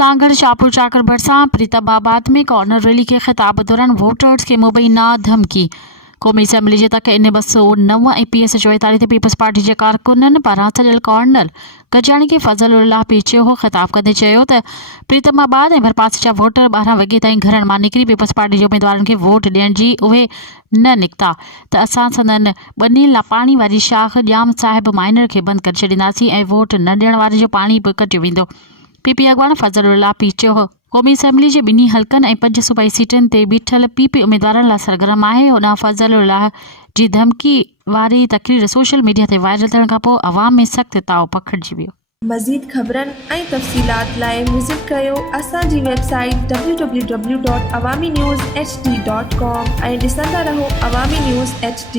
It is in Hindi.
सांगड़ शाहपुर चाकर भरसा प्रीतमाबाद में कॉर्नर रैली के खिताब दौरान वोटर्स के मुबैना धमकी। क़ौमी असम्बली जे तक इन 209 APS 44 ते पीपल्स पार्टी जे कारकुननि पारां सॼल कॉर्नर गजाणी के फज़ल पीछे हो खिताब कंदे चयो त प्रीतमाबाद ऐं भरपासे जा वोटर 12 वॻे ताईं घरनि मां निकिरी पीपल्स पार्टी जे उम्मीदवारनि खे वोट ॾियण जी उहे न निकिता त असां संदनि ॿनी लापाणी वारी शाख ॼाम साहिब माइनर खे बंदि करे छॾींदासीं ऐं वोट न ॾियण वारे जो पाणी बि कटियो वेंदो। PP अॻवान फज़ल पीछे हो क़ौमी असम्बली जे ॿिन्ही हलकनि ऐं 5 सूबाई सीटनि ते बीठल PP उम्मीदवारनि लाइ सरगर्म आहे। होॾां फज़ल जी धमकी वारी तक़रीर सोशल मीडिया ते वायरल थियण खां पोइ अवाम में सख़्तु ताव पखिड़िजी वियो। मज़ीद ख़बरनि ऐं तफ़सीलात लाइ विज़िट कयो असांजी वेबसाइट www.awamiNewsHD.com ऐं ॾिसंदा रहो अवामी न्यूज़ HD।